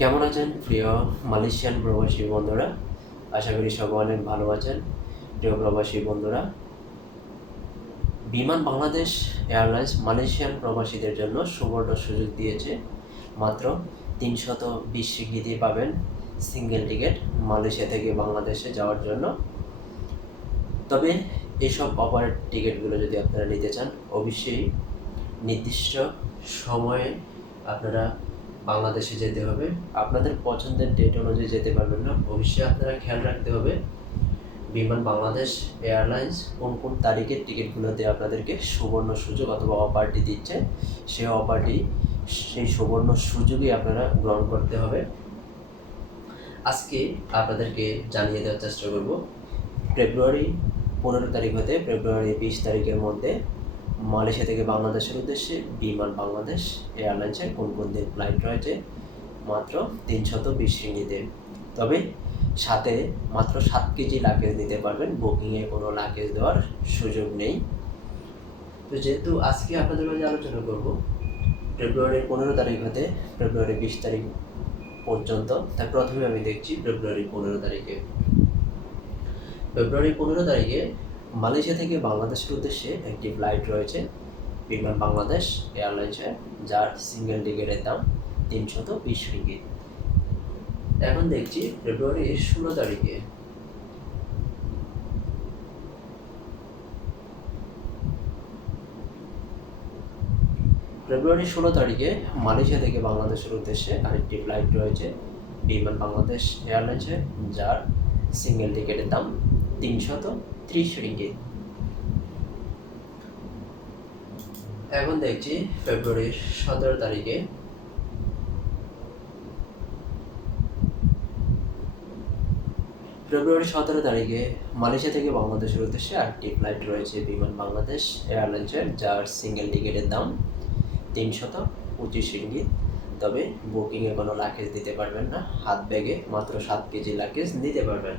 কেমন আছেন প্রিয় মালয়েশিয়ান প্রবাসী বন্ধুরা? আশা করি সবাই অনেক ভালো আছেন। প্রিয় প্রবাসী বন্ধুরা, বিমান বাংলাদেশ এয়ারলাইন্স মালয়েশিয়ান প্রবাসীদের জন্য সুবর্ণ সুযোগ দিয়েছে। মাত্র 320 রিঙ্গিতে পাবেন সিঙ্গেল টিকিট মালয়েশিয়া থেকে বাংলাদেশে যাওয়ার জন্য। তবে এইসব অফারের টিকিটগুলো যদি আপনারা নিতে চান, অবশ্যই নির্দিষ্ট সময়ে আপনারা বাংলাদেশে যেতে হবে। আপনাদের পছন্দের ডেট অনুযায়ী যেতে পারবেন না। অবশ্যই আপনারা খেয়াল রাখতে হবে বিমান বাংলাদেশ এয়ারলাইন্স কোন কোন তারিখের টিকিটগুলোতে আপনাদেরকে সুবর্ণ সুযোগ অথবা অফারটি দিচ্ছে। সেই সুবর্ণ সুযোগই আপনারা গ্রহণ করতে হবে। আজকে আপনাদেরকে জানিয়ে দেওয়ার চেষ্টা করব ফেব্রুয়ারি 15 তারিখ হতে ফেব্রুয়ারি 20 তারিখের মধ্যে মালয়েশিয়া থেকে বাংলাদেশের উদ্দেশ্যে বিমান বাংলাদেশ এয়ারলাইন্সের কোন কোন দিন ফ্লাইট রয়েছে মাত্র 320 রিঙ্গিতে। তবে সাথে মাত্র 7 কেজি লাগেজ নিতে পারবেন, বুকিংয়ে কোনো লাগেজ দেওয়ার সুযোগ নেই। তো যেহেতু আজকে আপনাদের মাঝে আলোচনা করব ফেব্রুয়ারির 15 তারিখ হতে ফেব্রুয়ারি 20 তারিখ পর্যন্ত, তাই প্রথমে আমি দেখছি ফেব্রুয়ারি 15 তারিখে। ফেব্রুয়ারি 15 তারিখে মালয়েশিয়া থেকে বাংলাদেশের উদ্দেশ্যে একটি ফ্লাইট রয়েছে বিমান বাংলাদেশ এয়ারলাইন্সের, যার সিঙ্গেল টিকিটের দাম 320 রিঙ্গিত। এখন দেখছি ফেব্রুয়ারির 16 তারিখে। ফেব্রুয়ারির 16 তারিখে মালয়েশিয়া থেকে বাংলাদেশের উদ্দেশ্যে আরেকটি ফ্লাইট রয়েছে বিমান বাংলাদেশ এয়ারলাইন্সের, যার সিঙ্গেল টিকিটের দাম 330 রিঙ্গিত। এখন দেখছি ফেব্রুয়ারির 17 তারিখে। ফেব্রুয়ারি 17 তারিখে মালয়েশিয়া থেকে বাংলাদেশের উদ্দেশ্যে আরেকটি ফ্লাইট রয়েছে বিমান বাংলাদেশ এয়ারলাইন্সের, যার সিঙ্গেল টিকিটের দাম 325 রিঙ্গিত। তবে বুকিংয়ে কোনো লাগেজ দিতে পারবেন না, হাত ব্যাগে মাত্র 7 কেজি লাগেজ নিতে পারবেন।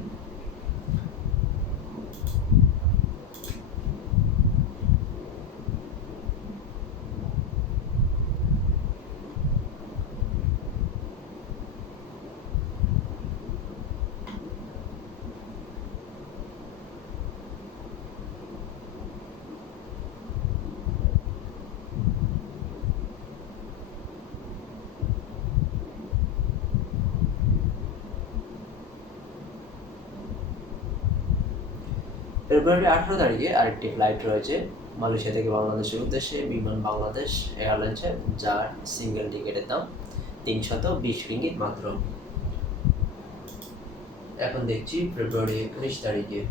ফেব্রুয়ারি 18 তারিখে আরেকটি ফ্লাইট রয়েছে মালয়েশিয়া থেকে বাংলাদেশের উদ্দেশ্যে বিমান বাংলাদেশ এয়ারলাইন্সের, যার সিঙ্গেল টিকিটের দাম 320 রিঙ্গিত মাত্র। এখন দেখছি ফেব্রুয়ারি 19 তারিখে।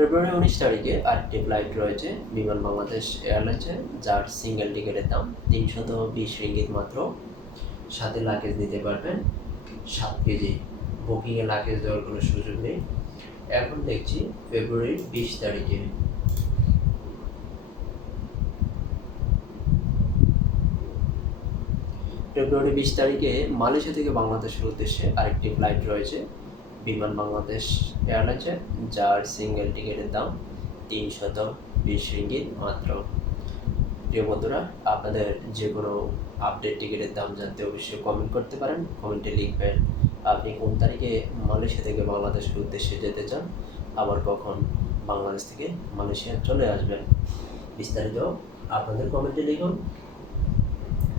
ফেব্রুয়ারি 19 তারিখে আরেকটি ফ্লাইট রয়েছে বিমান বাংলাদেশ এয়ারলাইন্সের, যার সিঙ্গেল টিকিটের দাম 320 রিঙ্গিত মাত্র। সাথে লাগেজ নিতে পারবেন 7 কেজি, বুকিংয়ে লাগেজ দেওয়ার কোনো সুযোগ নেই। এখন দেখছি ফেব্রুয়ারি 20 তারিখে। ফেব্রুয়ারি 20 তারিখে মালয়েশিয়া থেকে বাংলাদেশের উদ্দেশ্যে আরেকটি ফ্লাইট রয়েছে বিমান বাংলাদেশ এয়ারলাইন্সের, যার সিঙ্গেল টিকিটের দাম 320 রিঙ্গিত মাত্র। প্রিয় বন্ধুরা, আপনাদের যে কোনো আপডেট টিকিটের দাম জানতে অবশ্যই কমেন্ট করতে পারেন। কমেন্টে লিখবেন আপনি কোন তারিখে মালয়েশিয়া থেকে বাংলাদেশের উদ্দেশ্যে যেতে চান, আবার কখন বাংলাদেশ থেকে মালয়েশিয়া চলে আসবেন। বিস্তারিত আপনাদের কমেন্টে লিখুন।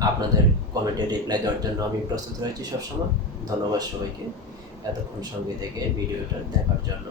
আপনাদের কমেন্টে রিপ্লাই দেওয়ার জন্য আমি প্রস্তুত রয়েছি সবসময়। ধন্যবাদ সবাইকে এতক্ষণ সঙ্গে থেকে ভিডিওটা দেখার জন্য।